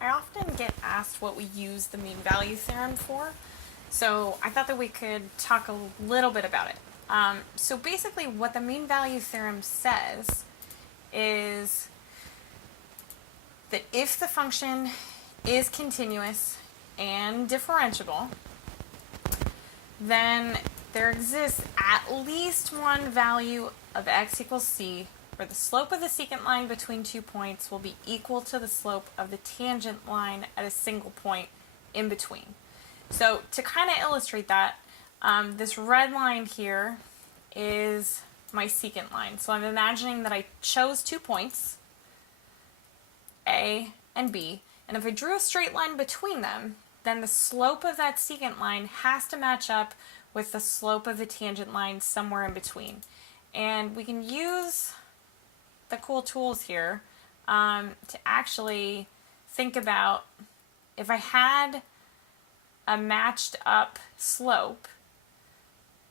I often get asked what we use the mean value theorem for, so I thought that we could talk a little bit about it. So basically what the mean value theorem says is that if the function is continuous and differentiable, then there exists at least one value of x equals c where the slope of the secant line between 2 points will be equal to the slope of the tangent line at a single point in between. So to kind of illustrate that, this red line here is my secant line. So I'm imagining that I chose 2 points, A and B, and if I drew a straight line between them, then the slope of that secant line has to match up with the slope of the tangent line somewhere in between. And we can use the cool tools here to actually think about if I had a matched up slope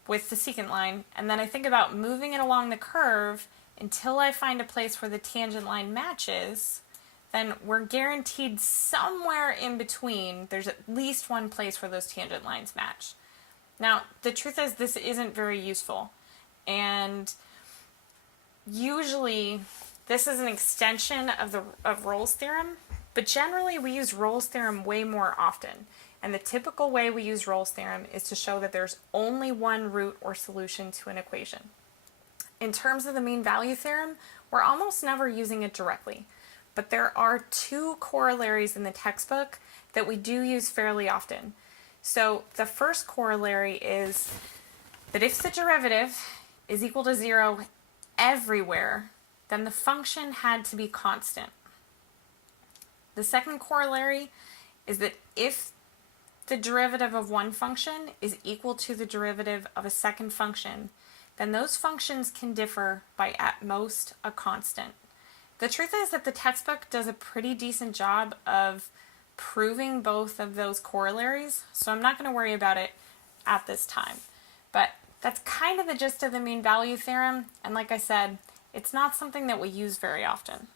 with the secant line, and then I think about moving it along the curve until I find a place where the tangent line matches, then we're guaranteed somewhere in between there's at least one place where those tangent lines match. Now, the truth is this isn't very useful, and usually this is an extension of Rolle's theorem, but generally we use Rolle's theorem way more often. And the typical way we use Rolle's theorem is to show that there's only one root or solution to an equation. In terms of the mean value theorem, we're almost never using it directly, but there are two corollaries in the textbook that we do use fairly often. So the first corollary is that if the derivative is equal to 0 everywhere, then the function had to be constant. The second corollary is that if the derivative of one function is equal to the derivative of a second function, then those functions can differ by at most a constant. The truth is that the textbook does a pretty decent job of proving both of those corollaries, so I'm not going to worry about it at this time. But that's kind of the gist of the mean value theorem, and like I said, it's not something that we use very often.